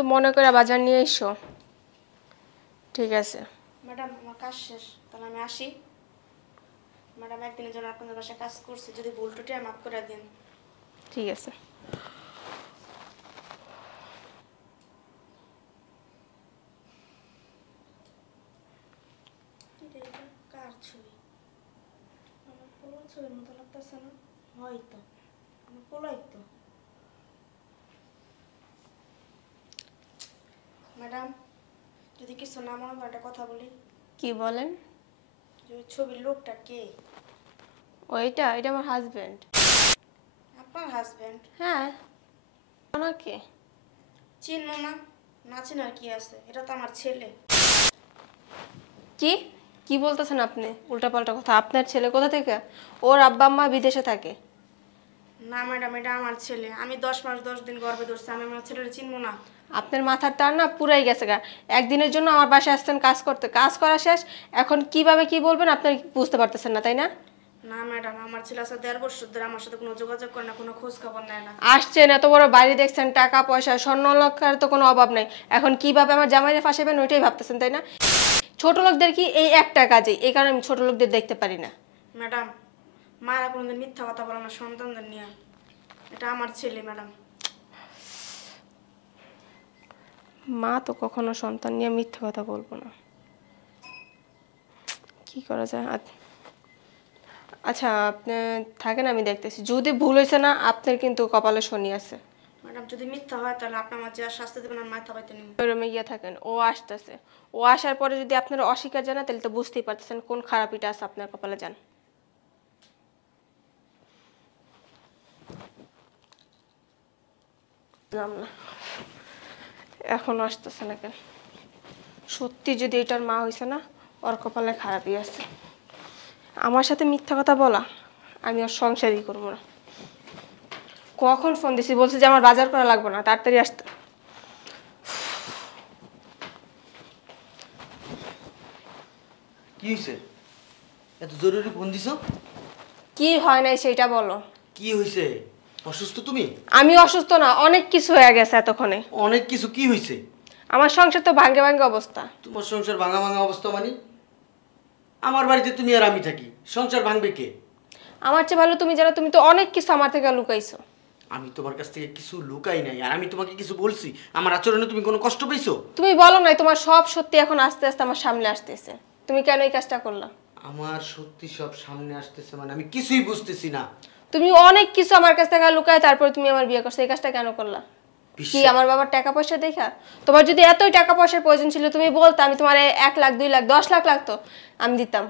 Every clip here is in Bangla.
কিন্তু মনে করে বাজার নিয়ে এসো। ঠিক আছে ম্যাডাম, আমার কাজ শেষ, তাহলে আমি আসি। ম্যাডাম, একদিনের জন্য আপনাদের বাসায় কাজ করছি, যদি ভুল টুটি মাফ করে দিন। ঠিক আছে। কার ছবি? আমার পোলার ছবির মতো লাগতেছে না? হয়তো আমার পোলাই তো। ম্যাডাম, যদি কিছু না মনে হয় একটা কথা বলি। কি বলেন? ওই ছবির লোকটা কে? এটা আমার হাজবেন্ড। আপনার হাজবেন্ড? হ্যাঁ। ওনাকে চিনলো না? না চিনার কি আছে, এটা তো আমার ছেলে। কি কি বলতেছেন আপনি? উল্টাপাল্টা কথা। আপনার ছেলে কোথা থেকে? ওর আব্বা আম্মা বিদেশে থাকে। না ম্যাডাম, এটা আমার ছেলে। আমি 10 মাস 10 দিন গর্ভে ধরছি, আমি আমার ছেলের চিনবো না? আপনার মাথার তার না পুরাই গেছে গা। একদিনের জন্য আমার বাসায় আসছেন কাজ করতে, কাজ করা শেষ, এখন কিভাবে কি বলবেন আপনি বুঝতে পারতেছেন না, তাই না? না ম্যাডাম, আমার ছেলে আছে 1.5 বছর ধরে আমার সাথে কোনো যোগাযোগ করে না, কোনো খোঁজ খবর নেয় না। আসছেন এত বড় বাড়ি দেখছেন, টাকা পয়সা স্বর্ণ অলংকার তো কোনো অভাব নাই, এখন কিভাবে আমার জামাইরে ফাঁসাবেন ওইটাই ভাবতেছেন, তাই না? ছোট লোকদের কি এই একটা কাজে, এই কারণে আমি ছোট লোকদের দেখতে পারি না। ম্যাডাম, মারা কোনোদিন মিথ্যা কথা বলে না সন্তানদের নিয়ে। এটা আমার ছেলে ম্যাডাম। মা তো কখনো সন্তান নিয়ে মিথ্যা কথা বলবো না। কি করা যায়? আচ্ছা আপনি থাকেন, আমি দেখতেছি। যদি ভুল হয়েছে না, আপনার কিন্তু কপালে শনি আছে। ম্যাডাম, যদি মিথ্যা হয় তাহলে আপনি আমার যা শাস্তি দেবেন আমি মাথা পাইতে নিব। ওই রুমে গিয়ে থাকেন, ও আসতেছে। ও আসার পরে যদি আপনারা অস্বীকার জানা, তাহলে তো বুঝতেই পারতেছেন কোন খারাপিটা আছে আপনার কপালে। যান। না এখনো আসতেছে না কেন? সত্যি যদি এটার মা হয়েছে না, ওর কপালে খারাপই আছে। আমার সাথে মিথ্যা কথা বলা, আমি আর সংসারই করবো না। কখন ফোন দিছি, বলছে যে আমার বাজার করা লাগবে না, তাড়াতাড়ি আসতে। কি হইছে? এত জরুরি ফোন দিছো? কি হয় নাই সেটা বলো। কি হইছে? অসুস্থ তুমি? আমি অসুস্থ না, অনেক কিছু হয়ে গেছে এতক্ষণে। অনেক কিছু কি হইছে? আমার সংসার তো ভাঙ্গে ভাঙ্গে অবস্থা। তোমার সংসার ভাঙা ভাঙা অবস্থা মানে? আমার বাড়িতে তুমি আর আমি থাকি, সংসার ভাঙবে কে? আমার চেয়ে ভালো তুমি জানো, তুমি তো অনেক কিছু আমার থেকে লুকাইছো। আমি তোমার কাছ থেকে কিছু লুকাই নাই, আর আমি তোমাকে কিছু বলছি। আমার আচরণে তুমি কোনো কষ্ট পেয়েছো? তুমি বলো নাই, তোমার সব সত্যি এখন আস্তে আস্তে আমার সামনে আসতেছে। তুমি কেন এই কাজটা করলা? আমার সত্যি সব সামনে আসতেছে মানে আমি কিছুই বুঝতেছি না। তুমি অনেক কিছু আমার কাছ থেকে লুকায় তারপর তুমি আমার বিয়ে করছো, এই কাজটা কেন করলা? কি আমার বাবার টাকা পয়সা দেখা? তোমার যদি এতই টাকা পয়সার প্রয়োজন ছিল তুমি বলতে, আমি তোমার 1 লাখ 2 লাখ 10 লাখ লাগতো আমি দিতাম,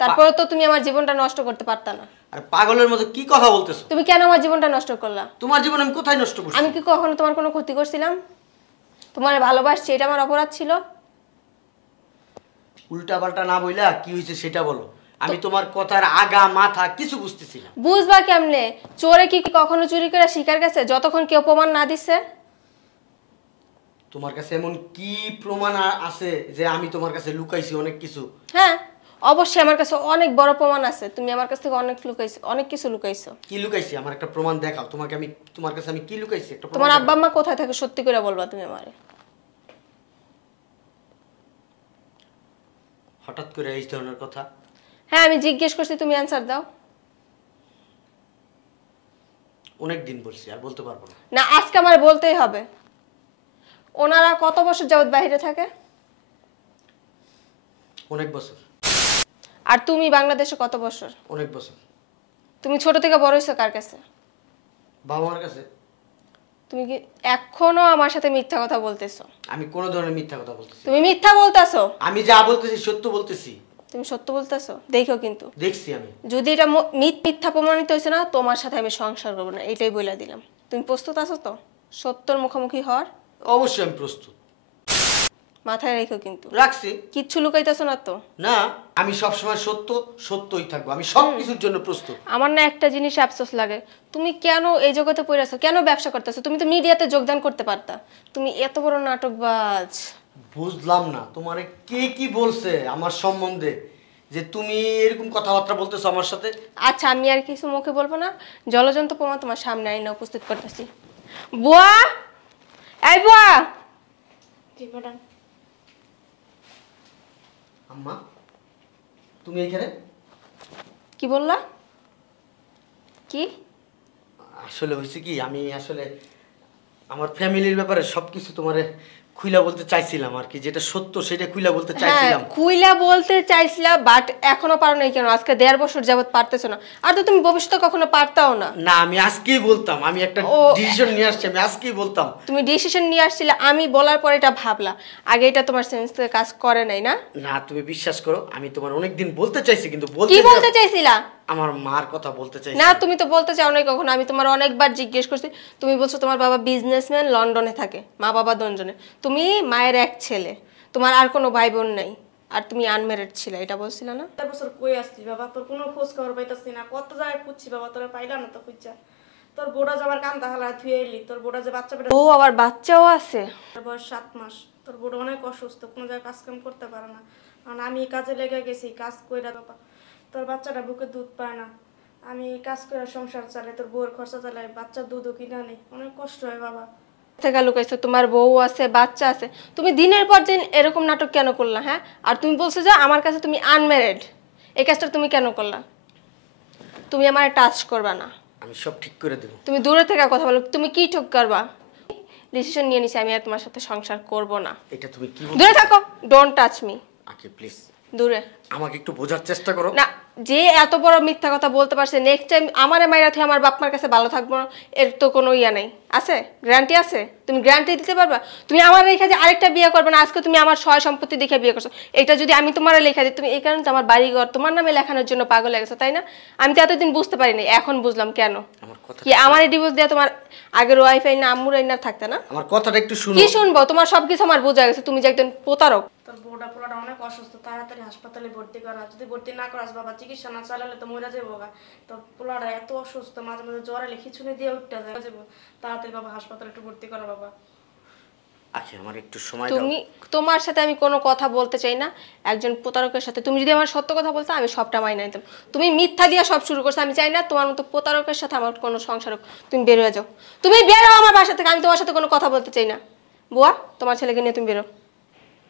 তারপরে তো তুমি আমার জীবনটা নষ্ট করতে পারতা না। আর পাগলের মতো কি কথা বলতেছো? তুমি কেন আমার জীবনটা নষ্ট করলা? তোমার জীবন আমি কোথায় নষ্ট করছি? আমি কি কখনো তোমার কোনো ক্ষতি করছিলাম? তোমার ভালোবাসছি, এটা আমার অপরাধ ছিল? উল্টা পাল্টা না বইলা কি হয়েছে সেটা বলো। আমি তোমার কথার আগা মাথা কিছু বুঝতেছি না। বুঝবা কেমনে? চোরে কি কখনো চুরি করে শিকার গেছে যতক্ষণ কেউ প্রমাণ না দিছে? তোমার কাছে এমন কি প্রমাণ আছে যে আমি তোমার কাছে লুকাইছি অনেক কিছু? হ্যাঁ অবশ্যই আমার কাছে অনেক বড় প্রমাণ আছে, তুমি আমার কাছ থেকে অনেক লুকাইছো, অনেক কিছু লুকাইছো। কি লুকাইছি? আমার একটা প্রমাণ দেখাও। তোমার কাছে আমি কি লুকাইছি একটা প্রমাণ তোমার দেখাও। আব্বা আম্মা কোথায় থাকে সত্যি করে বলবা তুমি আমারে। হঠাৎ করে এই ধরনের কথা? হ্যাঁ আমি জিজ্ঞেস করছি, তুমি অ্যানসার দাও। অনেক দিন বলছি, আর বলতে পারবো না। না আজকে আমার বলতেই হবে। ওনারা কত বছর যাবত বাইরে থাকে? অনেক বছর। আর তুমি বাংলাদেশে কত বছর? অনেক বছর। তুমি ছোট থেকে বড় হইছো কার কাছে? বাবা মার কাছে। তুমি কি এখনো আমার সাথে মিথ্যা কথা বলতেছো? আমি কোন ধরনের মিথ্যা কথা বলতেছি? তুমি মিথ্যা বলতেছো। আমি যা বলতেছি সত্য বলতেছি। তুমি সত্য বলতেছো, দেখো কিন্তু। দেখছি আমি। যদি এটা মিথ্যা প্রমাণিত হয়েছে না, তোমার সাথে আমি সংসার করবো না, এটাই বলে দিলাম। তুমি প্রস্তুত আছো তো সত্যর মুখোমুখি হওয়ার? অবশ্যই আমি প্রস্তুত। মাথায় রেখো কিন্তু। রাখছি। কিচ্ছু লুকাইতেছো না তো? না, আমি সবসময় সত্যই থাকবো। আমি সব কিছুর জন্য প্রস্তুত। আমার না একটা জিনিস আফসোস লাগে, তুমি কেন এই জগতে পড়ে আছো, কেন ব্যবসা করতেছো? তুমি তো মিডিয়াতে যোগদান করতে পারতা। তুমি এত বড় নাটকবাজ। বুঝলাম না তোমারে কে কি বলছে আমার সম্বন্ধে যে তুমি এরকম কথাবার্তা বলতেছো আমার সাথে? আচ্ছা আমি আর কিছু মুখে বলবো না, জলজন্ত প্রমাণ তোমার সামনে আইনা উপস্থিত করতেছি। বুয়া, এই বুয়া, জি ম্যাডাম। আম্মা তুমি এখানে? কি বললা? কি? আসলে হয়েছে কি, আমি আসলে আমার ফ্যামিলির ব্যাপারে সবকিছু তোমারে খুইলা বলতে চাইছিলাম আর কি, যেটা সত্য সেটা খুইলা বলতে হ্যাঁ, চাইছিলাম। খুইলা বলতে চাইছিলা, বাট এখনো পারো নাই কেন? আজকে 1.5 বছর যাবত পারতেছো না, আর তো তুমি ভবিষ্যতে কখনো পারতাও না। না, আমি আজকেই বলতাম, আমি একটা ও ডিসিশন নিয়ে আসছি, আমি আজকেই বলতাম। তুমি ডিসিশন নিয়ে আসছিলে, আমি বলার পরে এটা ভাবলা, আগে এটা তোমার সেন্স থেকে কাজ করে নাই না? না, তুমি বিশ্বাস করো, আমি তোমার অনেকদিন বলতে চাইছি, কিন্তু কি বলতে চাইছিলা? আমার মার কথা বলতে চাইছি। না, তুমি তো বলতে চাও নাই কখনো। আমি তোমার অনেকবার জিজ্ঞেস করছি, তুমি বলছো তোমার বাবা বিজনেসম্যান, লন্ডনে থাকে, মা বাবা দুজনে, তুমি মায়ের এক ছেলে, তোমার আর কোনো ভাই বোন নাই, আর তুমি আনম্যারিড ছিলে, এটা বলছিল না? 4 বছর কই আসছিস বাবা? তোর কোনো খোঁজ খবর পাইতাছি না, কত জায়গায় খুঁজছি বাবা, তোরা পাইলাম না তো খুঁজছা। তোর বোড়া যে আমার কান্দা হালা ধুয়ে এলি, তোর বোড়া যে বাচ্চা পেটে, ও আবার বাচ্চাও আছে? তার বয়স 7 মাস। তোর বোড়া অনেক অসুস্থ, কোনো জায়গায় কাজ কাম করতে পারে না। কারণ আমি কাজে লেগে গেছি, কাজ কইরা বাবা, তোর বাচ্চাটা বুকে দুধ পায় না, আমি কাজ করে সংসার চালাই, তোর বউয়ের খরচা চালাই, বাচ্চার দুধও কিনা নেই, অনেক কষ্ট হয় বাবা। থেকে লুকাইছো, তোমার বউ আছে, বাচ্চা আছে, তুমি দিনের পর দিন এরকম নাটক কেন করলা? হ্যাঁ, আর তুমি বলছো যে আমার কাছে তুমি আনম্যারিড, এই কাজটা তুমি কেন করলা? তুমি আমার টাচ করবা না, আমি সব ঠিক করে দেবো। তুমি দূরে থেকে কথা বলো। তুমি কি ঠিক করবা? ডিসিশন নিয়ে নিছি, আমি আর তোমার সাথে সংসার করব না। এটা তুমি কি দূরে থাকো, ডোন্ট টাচ মি। আকে প্লিজ দূরে। আমাকে একটু বোঝার চেষ্টা করো। না, যে এত বড় মিথ্যা কথা বলতে পারছে, নেক্সট টাইম আমারে মাইরা থেকে আমার বাপ মার কাছে ভালো থাকবো না, এর তো কোনো ইয়া নেই, আছে? গ্যারান্টি আছে? তুমি গ্যারান্টি দিতে পারবা? তুমি আমার রেখে যে আরেকটা বিয়ে করবে না, আজকে তুমি আমার সয় সম্পত্তি দেখে বিয়ে করছো, এটা যদি আমি তোমার লেখা দিই, তুমি এই কারণে তো আমার বাড়িঘর তোমার নামে লেখানোর জন্য পাগল হয়ে গেছো, তাই না? আমি তো এতদিন বুঝতে পারিনি, এখন বুঝলাম কেন। আমার কথা কি আমার ডিভোর্স দেওয়া তোমার আগের ওয়াইফাই না আম্মুর না থাকতে না? আমার কথাটা একটু শুনো। কি শুনবো? তোমার সবকিছু আমার বোঝা গেছে, তুমি যে একজন প্রতারক। তোর বউটা পোলাটা অনেক অসুস্থ, তাড়াতাড়ি হাসপাতালে ভর্তি করা, যদি ভর্তি না করাস বাবা, চিকিৎসা না চালালে তো মরে যাবো বাবা। তোর পোলাটা এত অসুস্থ, মাঝে মাঝে জ্বর এলে খিচুনি দিয়ে উঠতে যাবো, তাড়াতাড়ি বাবা হাসপাতালে একটু ভর্তি করা বাবা। আখি আমার একটু সময় দাও। তুমি, তোমার সাথে আমি কোনো কথা বলতে চাই না, একজন প্রতারকের সাথে। তুমি যদি আমার সত্য কথা বলতে, আমি সবটা মাইনে নিতাম। তুমি মিথ্যা দিয়ে সব শুরু করছো, আমি চাই না তোমার মতো প্রতারকের সাথে আমার কোনো সংসার হোক। তুমি বের হয়ে যাও, তুমি বের হও আমার বাসা থেকে, আমি তোমার সাথে কোনো কথা বলতে চাই না। বুয়া, তোমার ছেলেকে নিয়ে তুমি বেরো।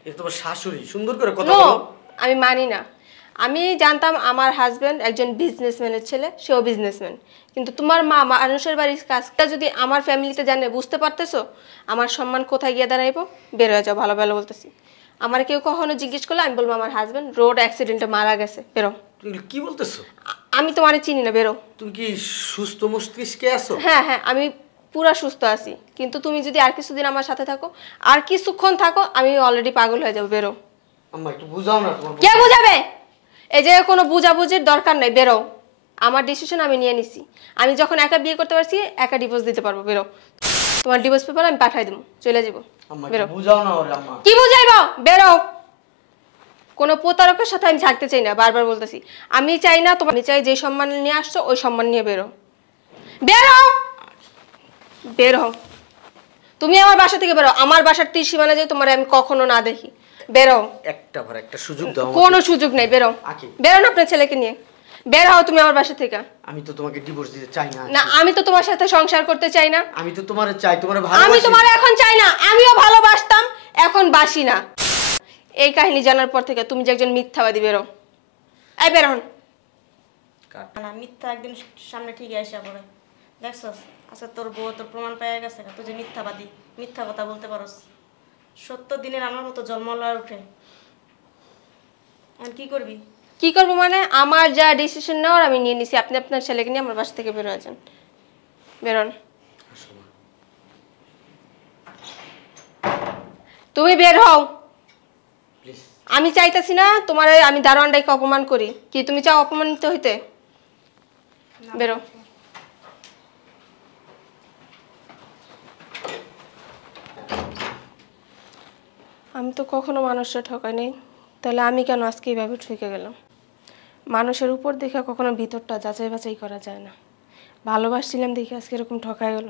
এটা তোমার শাশুড়ি, সুন্দর করে কথা নো, বলো। আমি মানি না। আমি জানতাম আমার হাজব্যান্ড একজন বিজনেসম্যানের ছেলে, সেও বিজনেসম্যান, কিন্তু তোমার মা মানুষের বাড়ির কাজটা যদি আমার ফ্যামিলিতে জানে, বুঝতে পারতেছো আমার সম্মান কোথায় গিয়ে দাঁড়াইবো? বের হয়ে যাও, ভালো ভালো বলতেছি। আমার কেউ কখনো জিজ্ঞেস করলে আমি বলবো আমার হাজব্যান্ড রোড অ্যাক্সিডেন্টে মারা গেছে, বেরো। তুমি কি বলতেছো? আমি তোমার চিনি না, বেরো। তুমি কি সুস্থ মস্তিষ্কে আছো? হ্যাঁ হ্যাঁ, আমি পুরা সুস্থ আছি, কিন্তু তুমি যদি আর কিছুদিন আমার সাথে থাকো, আর কিছুক্ষণ থাকো, আমি অলরেডি পাগল হয়ে যাবো, বেরো। আম্মা একটু বুঝাও না তোমার কে বুঝাবে? এই যে কোনো বুঝাবুঝির দরকার নাই, বেরো। আমার ডিসিশন আমি নিয়ে নিছি, আমি যখন একা বিয়ে করতে পারছি, একা ডিভোর্স দিতে পারবো, বেরো। তোমার ডিভোর্স পেপার আমি পাঠাই দেবো, চলে যাবো, আম্মা বেরো। একটু বুঝাও না ওরে আম্মা। কি বুঝাইবো? বেরো। কোনো প্রতারকের সাথে আমি থাকতে চাই না, বারবার বলতেছি। আমি চাই না তোমার, আমি চাই যে সম্মান নিয়ে আসছো ওই সম্মান নিয়ে বেরো, বেরো, বেরো। তুমি আমার বাসা থেকে বেরো, আমার বাসার তীরসীমানা যে তোমার আমি কখনো না দেখি, বেরো। একটা সুযোগ দাও আমাকে। কোনো সুযোগ নেই, বেরো। আখি বেরো না আপনার ছেলেকে নিয়ে, বের হও তুমি আমার বাসা থেকে। আমি তো তোমাকে ডিভোর্স দিতে চাই না। না, আমি তো তোমার সাথে সংসার করতে চাই না। আমি তো তোমারে চাই, তোমারে আমি ভালোবাসি। তোমার এখন চাই না, আমিও ভালোবাসতাম, এখন বাসি না। এই কাহিনী জানার পর থেকে তুমি যে একজন মিথ্যাবাদী, বেরো। এই বের হন। না, মিথ্যা একদিন সামনে ঠিকই আসা পড়ে, দেখছস? আচ্ছা, তোর বউ তোর প্রমাণ পেয়ে গেছে, তুই যে মিথ্যাবাদী, মিথ্যা কথা বলতে পারস। সত্য দিনের আমার মতো জন্মলয় উঠে, আর কি করবি? কি করবো মানে? আমার যা ডিসিশন নেওয়ার আমি নিয়ে নিছি, আপনি আপনার ছেলেকে নিয়ে আমার বাসা থেকে বের হয়ে যান, বেরোন। আসো মা। তুমি বের হও। প্লিজ। আমি চাইতেছি না তোমার আমি দারোয়ানটাকে অপমান করি। কি তুমি চাও অপমানিত হইতে? বেরো। আমি তো কখনো মানুষের ঠকাই নেই, তাহলে আমি কেন আজকে এইভাবে ঠকে গেলাম? মানুষের উপর দেখে কখনো ভিতরটা যাচাই বাছাই করা যায় না। ভালোবাসছিলাম দেখে আজকে এরকম ঠকাই গেল।